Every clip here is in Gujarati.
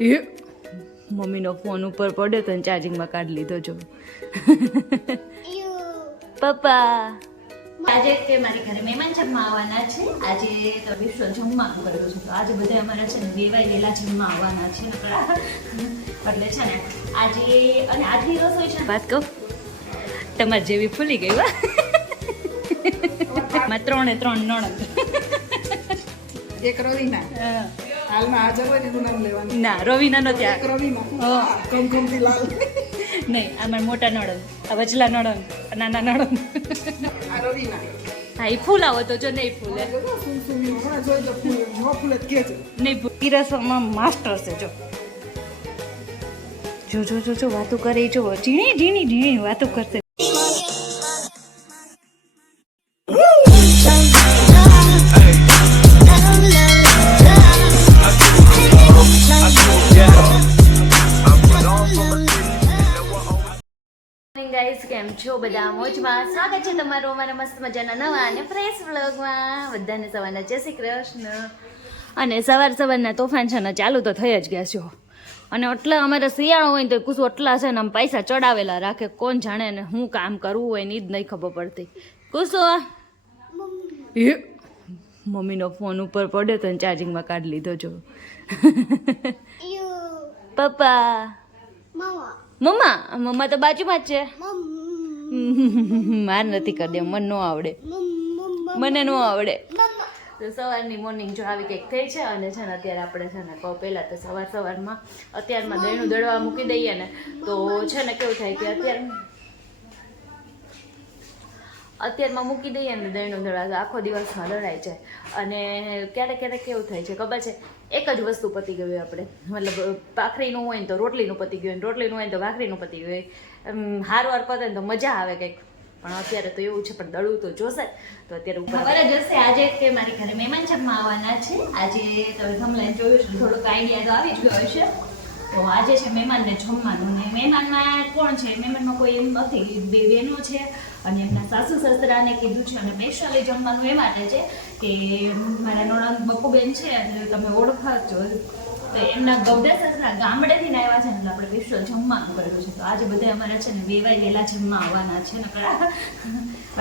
એ. મમ્મીનો ફોન ઉપર પડ્યો તો ચાર્જિંગમાં કાઢી લીધો જો. પપ્પા. આજે કે મારી ઘરે મહેમાન જમવા આવવાના છે. આજે તો વિશ્વ જમવાનું કર્યું છે. તો આજે બધા અમારા છે ને વેવાઈ વેલા જમવા આવવાના છે. એટલે છે ને આજે અને આજની રસોઈ છે વાત કહું? તમારી જેવી ફૂલી ગઈ વા ત્રણે ત્રણ નણંદ. એક રવિના હાલમાં હાજર હોય એનું નામ લેવાનું. ના રવિના નો એક ત્યાં રવિમાં હા. કમકમથી લાલ. નહીં અમારા મોટા નણંદ આ વચલા નણંદ નાના આ રવિના. હા એ ફૂલ આવો તો જો નહીં ફૂલે. નહીં પીરસવામાં માસ્ટર છે જો. જો જો જો જો વાતો કરે જો ઝીણી ઝીણી ઝીણી વાતો કરશે. ગાઈસ કેમ છો? બધા મોજમાં? સ્વાગત છે તમારું અમારા મસ્ત મજાના નવા અને ફ્રેશ વ્લોગમાં બધાને સવારના જય શ્રી કૃષ્ણ. અને સવાર સવારના તોફાન છે ને ચાલુ તો થઈ જ ગયા છો અને એટલા અમારે શિયાળો હોય ને તો કુશું એટલા છે ને આમ પૈસા ચડાવેલા રાખે. કોણ જાણે ને હું કામ કરવું હોય ને એ જ નહીં ખબર પડતી. કુસો એ મમ્મીનો ફોન ઉપર પડ્યો તો ચાર્જિંગમાં કાઢી લીધો જો. પપ્પા. મમ્મા મમ્મા તો બાજુમાં જ છે. માર નથી કરી દે મને ન આવડે. મને ન આવડે. તો સવારની મોર્નિંગ જો આવી કંઈક થઈ છે અને છે ને અત્યારે આપણે છે ને કહું પહેલાં તો સવાર સવારમાં અત્યારમાં દહીંનું દળવા મૂકી દઈએ ને તો છે ને કેવું થાય કે અત્યારે અત્યારમાં મૂકી દઈએ ને દહીંનું દળવા તો આખો દિવસમાં દળાય છે અને ક્યારેક ક્યારેક કેવું થાય છે ખબર છે? એક જ વસ્તુ પતી ગયું આપણે. મતલબ ભાખરીનું હોય ને તો રોટલીનું પતી ગયું રોટલીનું હોય ને તો ભાખરીનું પતી ગયું હારવાર પતે ને તો મજા આવે કંઈક. પણ અત્યારે તો એવું છે, પણ દળવું તો જોશે. તો અત્યારે ઉપર ખબર જ હશે, આજે કે મારી ઘરે મહેમાન જમવા આવવાના છે. આજે તમે થમલાઈન જોયું છે, થોડોક આઈડિયા તો આવી જ ગયો હશે. તો આજે છે મહેમાનને જમવાનું ને મહેમાનમાં કોણ છે? મહેમાનમાં કોઈ એમ નથી. બે બહેનો છે અને એમના સાસુ સસરાને કીધું છે અને સ્પેશિયલી જમવાનું એ માટે છે કે મારા નોણંદ બકુબેન છે એટલે તમે ઓળખાજો. તો એમના ગૌડા સસરા ગામડેથી આવ્યા છે એટલે આપણે વિશ્વ જમવાનું કર્યું છે. તો આજે બધા અમારા છે ને વેવાઈ વેલા જમવા આવવાના છે ને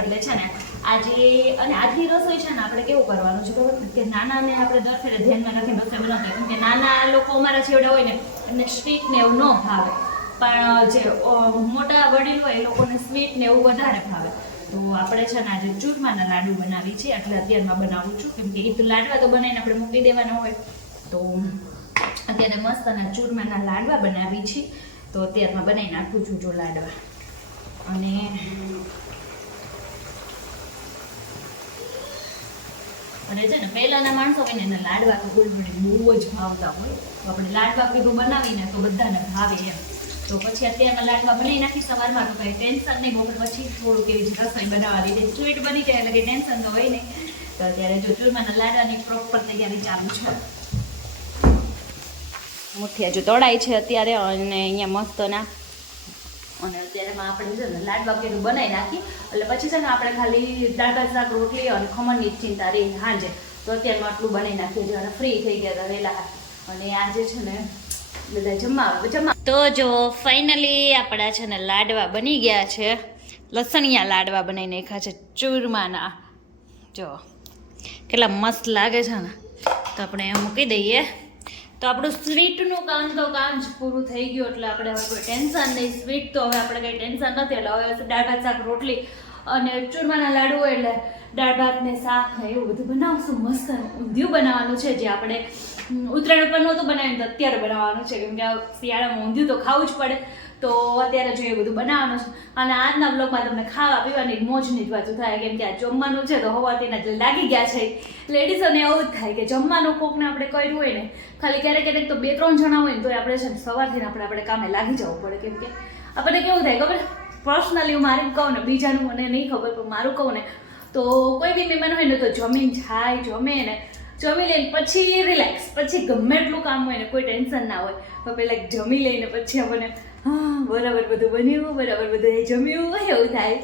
એટલે છે ને આજે અને આજની રસોઈ છે ને આપણે કેવું કરવાનું છે ખબર? કે નાનાને આપણે દર ફેરે ધ્યાનમાં રાખીને રસોઈ બનાવતા કેમ કે નાના લોકો અમારા જેવડા હોય ને, એમને સ્વીટ ને એવું ન ભાવે. પણ જે મોટા વડીલ હોય એ લોકોને સ્વીટ ને એવું વધારે ભાવે. તો આપણે છે ને આજે ચૂરમાના લાડુ બનાવી છે. એટલે અત્યારમાં બનાવું છું. કેમ કે એ તો લાડવા તો બનાવીને આપણે મૂકી દેવાના હોય. તો અત્યારે મસ્ત અને ચૂરમાના લાડવા બનાવી છે. તો અત્યારમાં બનાવી નાખું છું જો લાડવા. અને અને છે ને, પહેલાના માણસો હોય ને, એના લાડવા તો ગોળવડી બહુ જ ભાવતા હોય. તો આપણે લાડવા કીધું બનાવીને તો બધાને ભાવે એમ. તો પછી અત્યારના લાડવા બનાવી નાખી સવારમાં, તો કંઈ ટેન્શન નહીં બપોર પછી થોડુંક એવી જ રસોઈ બનાવવા લીધી સ્વીટ બની જાય એટલે કંઈ ટેન્શન તો હોય નહીં. તો અત્યારે જો ચૂરમાના લાડવાની પ્રોપર તૈયારી ચાલુ છે. મુઠિયા જો તળાય છે અત્યારે અને અહીંયા મસ્ત ના અને અત્યારેમાં આપણે છે ને લાડવા કેરું બનાવી નાખી. એટલે પછી છે ને આપણે ખાલી ભાત, શાક, રોટલી અને ખમણની ચિંતા રહી હાંજે તો અત્યારમાં આટલું બનાવી નાખ્યું અને ફ્રી થઈ ગયા હતા વહેલા. અને આજે છે ને બધા જમવા જમવા તો જો ફાઇનલી આપણા છે ને લાડવા બની ગયા છે. લસણિયા લાડવા બનાવીને ખા છે ચૂરમાના. જો કેટલા મસ્ત લાગે છે ને. તો આપણે મૂકી દઈએ. તો આપણું સ્વીટનું કામ તો કામ જ પૂરું થઈ ગયું એટલે આપણે હવે કોઈ ટેન્શન નહીં. સ્વીટ તો હવે આપણે કંઈ ટેન્શન નથી એટલે હવે દાળ, ભાત, શાક, રોટલી અને ચૂરમાના લાડુ એટલે દાળ, ભાત શાક ને એવું બધું બનાવશું. મસ્ત ઊંધિયું બનાવવાનું છે જે આપણે ઉત્તરાયણ ઉપર નહોતું બનાવ્યું અત્યારે બનાવવાનું છે. કેમ કે શિયાળામાં ઊંધિયું તો ખાવું જ પડે. તો અત્યારે જો એ બધું બનાવવાનું છે, અને આજના બ્લોગમાં તમને ખાવા, પીવાની મોજની જ થાય, કેમ કે આ જમવાનું છે તો હવાતીના જે લાગી ગયા છે. લેડીઝોને એવું જ થાય કે જમવાનું કોકને આપણે કર્યું હોય ને, ખાલી ક્યારેક ક્યારેક તો બે ત્રણ જણા હોય ને તો આપણે છે ને સવારથી આપણે આપણે કામે લાગી જવું પડે, કેમ કે આપણને કેવું થાય ખબર? પર્સનલી હું મારી કહું ને, બીજાનું મને નહીં ખબર, પણ મારું કહું ને, તો કોઈ બી મહેમાન હોય ને તો જમીન જાય, જમે ને, જમી લઈને પછી રિલેક્સ પછી ગમે એટલું કામ હોય ને, કોઈ ટેન્શન ના હોય, તો પહેલાં જમી લઈને પછી આપણને બરાબર બધું બન્યું, બરાબર બધું જમ્યું એવું થાય.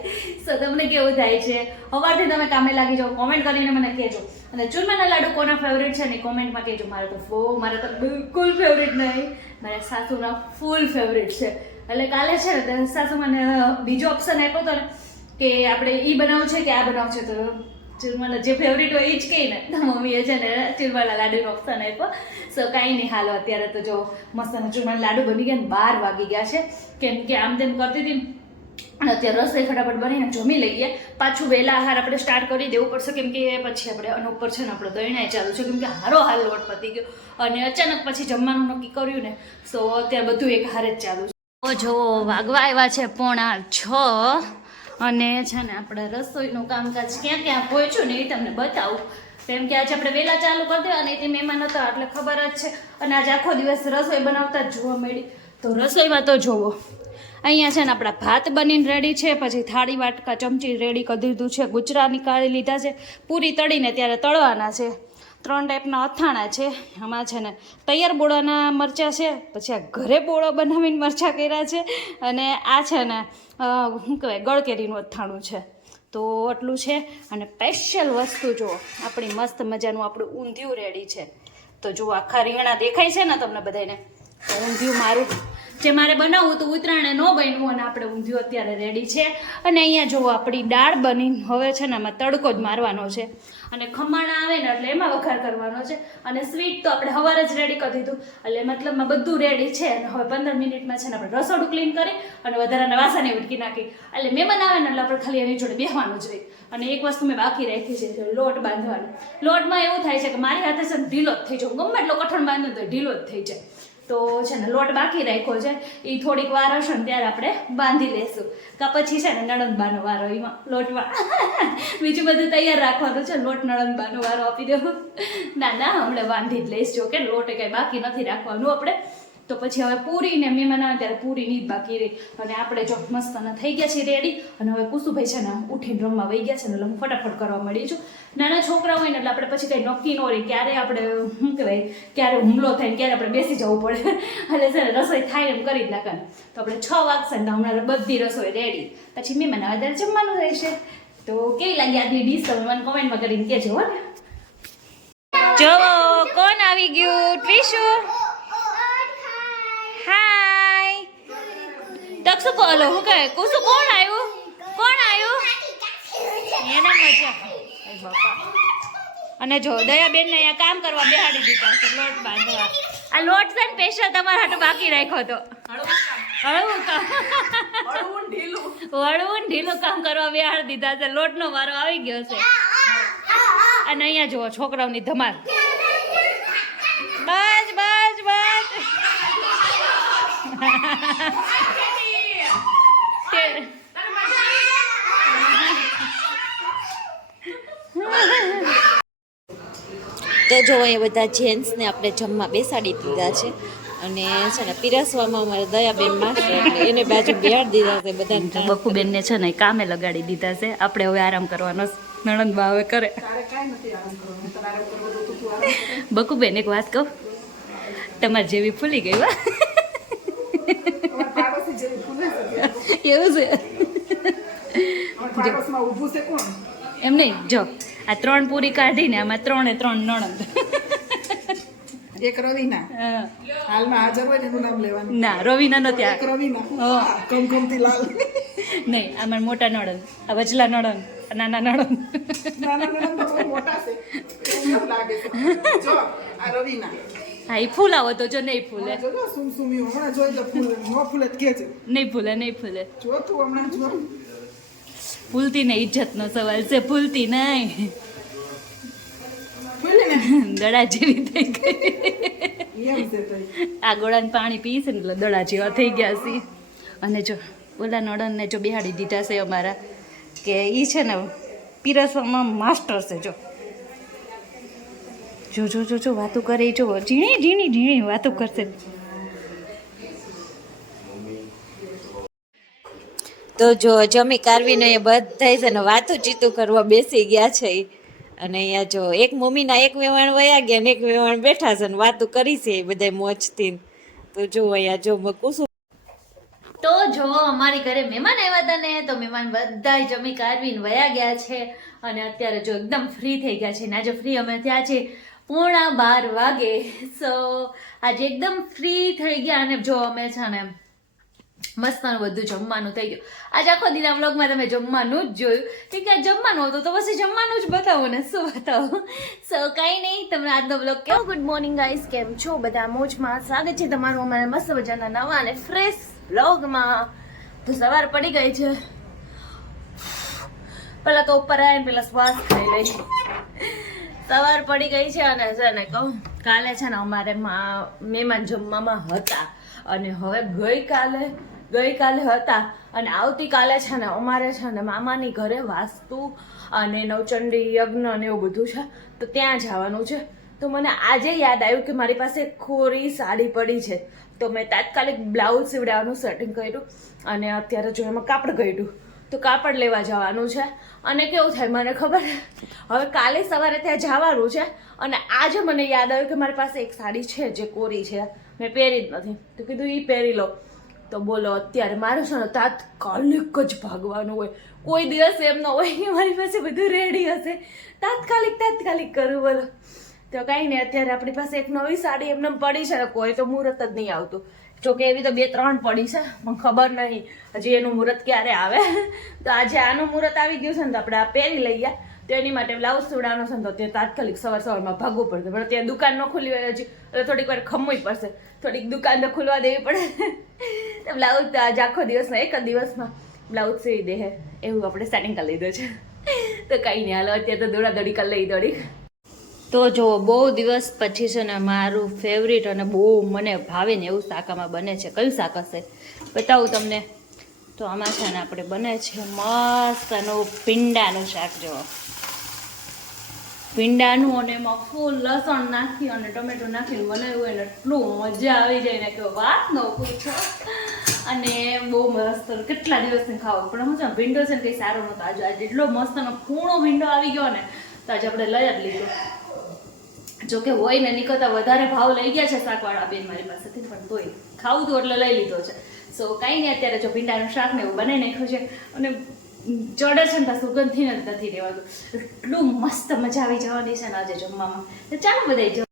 સો તમને કેવું થાય છે? સવારથી તમે કામે લાગી જાઓ કોમેન્ટ કરીને મને કહેજો. અને ચૂરમાના લાડુ કોના ફેવરેટ છે? ને કોમેન્ટમાં કહેજો. મારે તો ફો મારે તો બિલકુલ ફેવરેટ નહીં. મારા સાસુના ફૂલ ફેવરેટ છે. એટલે કાલે છે ને, સાસુ મને બીજો ઓપ્શન આપ્યો હતો ને, કે આપણે એ બનાવવું છે કે આ બનાવવું છે તો ચૂરમાના જે ફેવરિટ હોય એ જ કહીને. તો મમ્મીએ છે ને ચૂરમાના લાડુનો ઓપ્શન આપ્યો. સો કાંઈ નહીં, હાલો અત્યારે તો જો મસ્ત ચૂરમાના લાડુ બની ગયા ને બાર વાગી ગયા છે. કેમ કે આમ તેમ કરતી હતી અને અત્યારે રસોઈ ફટાફટ બનીને જમી લઈએ. પાછું વહેલા આહાર આપણે સ્ટાર્ટ કરી દેવું પડશે, કેમ કે પછી આપણે અને ઉપર છે ને આપણો દહીણાઈ ચાલુ છે. કેમ કે હારો હાલ લોટ પતી ગયો. અને અચાનક પછી જમવાનું નક્કી કર્યું ને સો અત્યારે બધું એક હારે જ ચાલુ છે. જો વાગવા આવ્યા છે પોણા છ. અને છે ને આપણે રસોઈનું કામકાજ ક્યાં ક્યાં પહોંચ્યું ને એ તમને બતાવું. કેમ કે આજે આપણે વહેલા ચાલુ કરી દે અને તે મહેમાન હતા, એટલે ખબર જ છે. અને આજે આખો દિવસ રસોઈ બનાવતા જ જોવા મળી. તો રસોઈમાં તો જોવો. અહીંયા છે ને આપણા ભાત બનીને રેડી છે, પછી થાળી, વાટકા, ચમચી રેડી કરી દીધું છે. ગુચરા નીકાળી લીધા છે. પૂરી તળીને ત્યારે તળવાના છે. ત્રણ ટાઈપના અથાણા છે. આમાં છે ને તૈયાર બોળાના મરચાં છે, પછી આ ઘરે બોળો બનાવીને મરચાં કર્યા છે અને આ છે ને શું કહેવાય, ગળકેરીનું અથાણું છે. તો આટલું છે અને સ્પેશિયલ વસ્તુ જુઓ, આપણી મસ્ત મજાનું આપણું ઊંધિયું રેડી છે. તો જુઓ, આખા રીંગણા દેખાય છે ને તમને બધાને તો ઊંધિયું મારું જે મારે બનાવવું તો ઉત્તરાયણે ન બન્યું અને આપણે ઊંધિયું અત્યારે રેડી છે. અને અહીંયા જો આપણી દાળ બની, હવે છે ને આમાં તડકો જ મારવાનો છે. અને ખમણ આવે ને એટલે એમાં વઘાર કરવાનો છે. અને સ્વીટ તો આપણે સવારે જ રેડી કરી દીધું. એટલે મતલબમાં બધું રેડી છે. અને હવે પંદર મિનિટમાં છે ને આપણે રસોડું ક્લીન કરી અને વધારાના વાસણને ઉટકી નાખી. એટલે મહેમાન આવે ને એટલે આપણે ખાલી એની જોડે બેસવાનું જ રહી અને એક વસ્તુ મેં બાકી રાખી છે લોટ બાંધવાનો. લોટમાં એવું થાય છે કે મારી હાથે છે ઢીલો જ થઈ જાઉં ગમે એટલો કઠણ બાંધું તો ઢીલો જ થઈ જાય. તો છે ને લોટ બાકી રાખ્યો છે. એ થોડીક વાર હશે ને ત્યારે આપણે બાંધી લેશું. કા પછી છે ને નણંદબાનો વારો એમાં લોટમાં. બીજું બધું તૈયાર રાખવાનું છે. લોટ નણંદબાનો વારો આપી દેવો. ના ના, હમણાં બાંધી જ લઈશ. જો કે લોટ કંઈ બાકી નથી રાખવાનું આપણે. તો પછી હવે પૂરી ને મહેમાન આવે ત્યારે પૂરીની જ બાકી રહી. અને આપણે જો મસ્ત અને થઈ ગયા છીએ રેડી અને હવે કુસુભાઈ છે ને ઉઠીને રમવા વહી ગયા છે ને એટલે હું ફટાફટ કરવા મળી છું. નાના છોકરા હોય ને એટલે આપણે પછી કંઈ નક્કી ન રહી ક્યારે આપણે, શું કહેવાય, ક્યારે હુમલો થાય ને ક્યારે આપણે બેસી જવું પડે. એટલે છે ને રસોઈ થાય એમ કરી જ નાખવાનું. તો આપણે છ વાગશે ને તો હમણાં બધી રસોઈ રેડી પછી મહેમાન આવે ત્યારે જમવાનું રહેશે. તો કેવી લાગી આજની ડીશ તમે મને કોમેન્ટમાં કરીને કહેજો ને. જો કોણ આવી ગયું? ટ્વીશુ. તક્ષુ કહો? શું કહે? કુસુ કોણ આવ્યું? કોણ આવ્યું? એને મજા. અને જો દયાબેન ને અહીંયા કામ કરવા બેહાડી દીધા લોટ બાંધવા. આ લોટ છે ને સ્પેશિયલ તમારા હાટું બાકી રાખ્યો હતો. હળવું કામ. હળવું ઢીલું કામ કરવા બેહાડી દીધા છે. લોટનો વારો આવી ગયો છે. અને અહીંયા જુઓ, છોકરાઓની ધમાલ બસ બસ બસ તે- તો જો એ બધા જેન્ટ્સને આપણે જમવા બેસાડી દીધા છે અને છે ને પીરસવામાં અમારે દયાબેન માસ્ટર એને બાજુ બેહાડી દીધા છે બધા બકુબેનને છે ને કામે લગાડી દીધા છે. આપણે હવે આરામ કરવાનો નણંદબા હવે કરે. તારે કાંઈ નથી આરામ કરવાનું તારે ઉપર બધું તું તું આરામ બકુબેન એક વાત કહું તમારે જેવી ફૂલી ગઈ વા. એવું છે એમ નહીં જો. આ ત્રણ પૂરી કાઢીને આમાં ત્રણે ત્રણ નણંદ. એક રવિના. હાલમાં હાજર હોય એનું નામ લેવાનું. ના રવિના નથી એક આ રવિના. કમકમતી લાલ. નહીં આમાં મોટા નણંદ. આ વચલા નણંદ નાના નણંદ. નાના નાના મોટા છે. એવું લાગે છે. જો આ રવિના. હા એ ફૂલાવો તો જો નહીં ફૂલે. ફૂલ. ફૂલે નહીં ફૂલે નહીં ફૂલે. જો તું હમણાં જો. ભૂલતી ને ઇજ્જતનો સવાલ છે ભૂલતી નહીં. દડા જેવી થઈ ગઈ. આ ગોળાને પાણી પીશે ને એટલે દડા જેવા થઈ ગયા છે. અને જો ઓલા નડનને જો બિહાડી દીધા છે અમારા કે એ છે ને પીરસવામાં માસ્ટર છે જો. જો જો જો જો વાતું કરે જો ઝીણી ઝીણી ઝીણી વાતું કરશે. તો જો જમી કારવીને એ બધા છે ને વાતું ચીતું કરવા બેસી ગયા છે અને અહીંયા જો એક મમ્મીના એક વેવાણ વયા ગયા ને એક વેવાણ બેઠા છે ને વાતું કરી છે એ બધા મોજથી તો જો અહીંયા જો કુસુમ તો જો અમારી ઘરે મહેમાન આવ્યા હતા ને, તો મહેમાન બધા જમી કારવીને વયા ગયા છે અને અત્યારે જો એકદમ ફ્રી થઈ ગયા છે. ને આજે ફ્રી અમે ત્યાં છે પોણા બાર વાગે. સો આજે એકદમ ફ્રી થઈ ગયા અને જો અમે છે ને મસ્તનું બધું જમવાનું થઈ ગયું. આજે આખો દિના વ્લોગમાં તમે જમવાનું જ જોયું. કેમ કે આ જમવાનું હતું, તો પછી જમવાનું જ બતાવો ને, શું બતાવો? સો કંઈ નહીં, તમને આજનો વ્લોગ કેવો? ગુડ મોર્નિંગ ગાઈસ કેમ છો? બધા મોજમાં સ્વાગત છે તમારું અમારા મસ્ત મજાના નવા અને ફ્રેશ વ્લોગમાં તો સવાર પડી ગઈ છે. પેલા તો ઉપર આવીને પેલા શ્વાસ ખાઈ લઈ. સવાર પડી ગઈ છે અને છે ને કહું, કાલે છે ને અમારે મહેમાન જમવામાં હતા. અને હવે ગઈકાલે ગઈકાલે હતા. અને આવતીકાલે છે ને અમારે છે ને મામાની ઘરે વાસ્તુ અને નવચંડી યજ્ઞ અને એવું બધું છે. તો ત્યાં જવાનું છે. તો મને આજે યાદ આવ્યું કે મારી પાસે ખોરી સાડી પડી છે. તો મેં તાત્કાલિક બ્લાઉઝ સીવડાવવાનું સેટિંગ કર્યું અને અત્યારે જો એમાં કાપડ કર્યું તો કાપડ લેવા જવાનું છે. અને કેવું થાય મને ખબર? હવે કાલે સવારે ત્યાં જવાનું છે અને આજે મને યાદ આવ્યું કે મારી પાસે એક સાડી છે જે કોરી છે. મેં પહેરી જ નથી. તો કીધું એ પહેરી લો. તો બોલો, અત્યારે મારું છે ને તાત્કાલિક જ ભાગવાનું હોય. કોઈ દિવસ એમ ન હોય કે મારી પાસે બધું રેડી હશે. તાત્કાલિક તાત્કાલિક કરું, બોલો. તો કાંઈ નહીં, અત્યારે આપણી પાસે એક નવી સાડી એમને પડી છે ને, કોઈ તો મુહૂર્ત જ નહીં આવતું. જોકે એવી તો બે ત્રણ પડી છે, પણ ખબર નહીં. હજી એનું મુહૂર્ત ક્યારે આવે? તો આજે આનું મુહૂર્ત આવી ગયું છે ને તો આપણે આ પહેરી લઈએ. તો એની માટે બ્લાઉઝ સીવડાવવાનો છે ને તો તે તાત્કાલિક સવાર સવારમાં ભાગવું પડશે. પણ ત્યાં દુકાન ન ખુલી હોય હજી. એટલે થોડીક વાર ખમવી પડશે. થોડીક દુકાન તો ખુલવા દેવી પડે. તો બ્લાઉઝ તો આજે આખો દિવસમાં એક જ દિવસમાં બ્લાઉઝ સીવી દે એવું આપણે સેટિંગ કરી લીધું છે. તો કંઈ નહીં, હાલો, અત્યારે તો દોડા દોડી કરી લઈ દોડી તો જો બહુ દિવસ પછી છે ને મારું ફેવરિટ અને બહુ મને ભાવે ને એવું શાકામાં બને છે. કયું શાક હશે? બતાવું તમને. તો આમાં છે ને આપણે બને છે મસ્ત એનું ભીંડાનું શાક જો ભીંડાનું અને એમાં ફૂલ લસણ નાખી અને ટમેટો નાખીને બનાવ્યું એને એટલું મજા આવી જાય ને કે વાત ન પૂછો. અને બહુ મસ્ત કેટલા દિવસથી ખાવું? પણ હું છે ભીંડો છે ને કંઈ સારો નહોતો. આજે આજે એટલો મસ્તનો ખૂણો ભીંડો આવી ગયો ને તો આજે આપણે લઈ જ લીધો. જો કે હોય ને નીકળતા વધારે ભાવ લઈ ગયા છે શાકવાળા બેન મારી પાસેથી, પણ તોય ખાવું હતું એટલે લઈ લીધો છે. સો કાંઈ નહીં, અત્યારે જો ભીંડાનું શાક ને એવું બનાવી નાખ્યું છે અને ચડે છે ને ત્યાં સુગંધથી નથી રહેવાતું. એટલું મસ્ત મજા આવી જવાની છે ને આજે જમવામાં. તો ચાલો બધા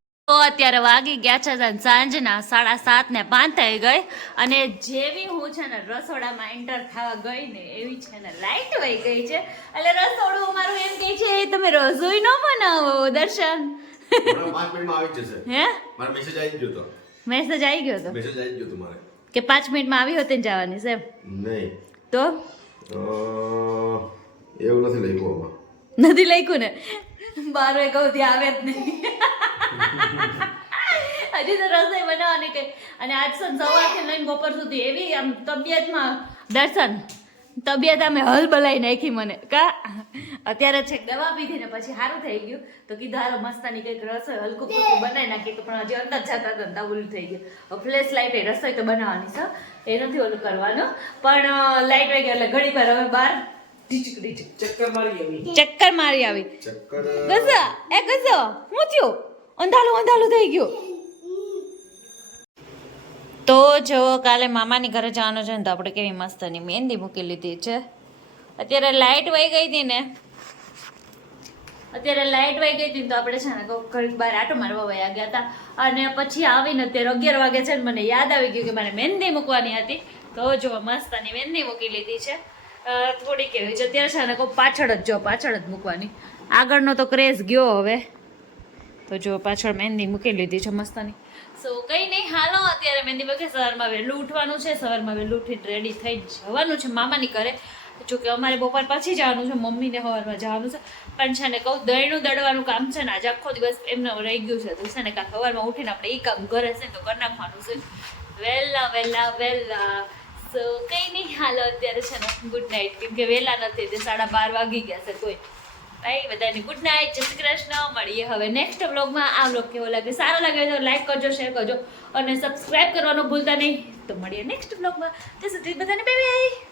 અત્યારે વાગી ગયા છે સાંજ- સાંજના, સાડા સાત ને પાંચ થઈ ગઈ અને જેવી હું છે ને રસોડામાં એન્ટર થવા ગઈ ને એવી છે ને લાઇટ વહી ગઈ છે. એટલે રસોડું અમારું એમ કહે છે તમે રસોઈ ન બનાવો, દર્શન. પાંચ મિનિટમાં આવી જશે. હે? મારો મેસેજ આવી ગયો તો. મેસેજ આવી ગયો હતો મેસેજ આવી ગયો તો મારે. કે પાંચ મિનિટમાં આવી હોત ને જવાની છે નહીં. તો? એવું નથી લખ્યું આમાં. નથી લખ્યું ને? બાર વાગે ત્યાં આવે જ નહીં. હજી તો રસોઈ બનાવવાની કઈ અને આજ સન સવારથી લઈને બપોર સુધી એવી આમ તબિયતમાં દર્શન. તબિયત અમે હલ બલાઈ નાખી મને. કા? અત્યારે છે દવા પીધી ને પછી સારું થઈ ગયું. તો કીધું હાલો મસ્તાની કંઈક રસોઈ હલકું ફૂલકું બનાવી નાખી તો પણ હજી અંદર જતા હતા ને ઓલું થઈ ગયું. ફ્લેશ લાઇટ એ રસોઈ તો બનાવવાની છે. એ નથી ઓલું કરવાનું. પણ લાઇટ વહી ગઈ એટલે ઘડી વાર હવે બહાર ચક્કર મારી આવી. ચક્કર મારી આવી. ચક્કર. કસા એ કસો હું થયું? અંધાલું અંધાલું થઈ ગયું. તો જો કાલે મામાની ઘરે જવાનું છે ને તો આપણે કેવી મસ્તની મહેંદી મૂકી લીધી છે. અત્યારે લાઇટ વહી ગઈ હતી ને. અત્યારે લાઇટ વહી ગઈ હતી તો આપણે છે ને ઘડીક બહાર આટો મારવા વયા ગયા હતા. અને પછી આવીને અત્યારે અગિયાર વાગે છે ને મને યાદ આવી ગયું કે મારે મહેંદી મૂકવાની હતી. તો જો મસ્તની મહેંદી મૂકી લીધી છે. થોડીક એવી છે અત્યારે છે ને કહું પાછળ જ જો, પાછળ જ મૂકવાની. આગળનો તો ક્રેઝ ગયો હવે. તો જો પાછળ મહેંદી મૂકી લીધી છે મસ્તાની. સો કંઈ નહીં, હાલો, અત્યારે મહેંદી મૂકી સવારમાં વહેલું ઉઠવાનું છે, સવારમાં વહેલું ઉઠીને રેડી થઈ જવાનું છે મામાની ઘરે. જોકે અમારે બપોર પછી જવાનું છે, મમ્મીને સવારમાં જવાનું છે. પણ છે ને, કહું, દહીંનું દળવાનું કામ છે ને, આજે આખો દિવસ એમને રહી ગયું છે. તો છે ને કાં સવારમાં ઉઠીને આપણે એ કામ ઘરે છે ને, તો કરી નાખવાનું છે. વહેલા વહેલા વહેલા. સો કંઈ નહીં, હાલો, અત્યારે છે ને ગુડ નાઇટ કેમ કે વહેલા નથી તે સાડા બાર વાગી ગયા છે કોઈ. ભાઈ બધાને ગુડ નાઇટ જય શ્રી કૃષ્ણ. મળીએ હવે નેક્સ્ટ બ્લોગમાં આ બ્લોગ કેવો લાગે સારો લાગે તો લાઈક કરજો શેર કરજો અને સબસ્ક્રાઇબ કરવાનું ભૂલતા નહીં. તો મળીએ નેક્સ્ટ બ્લોગમાં ત્યાં સુધી બધાને બાય બાય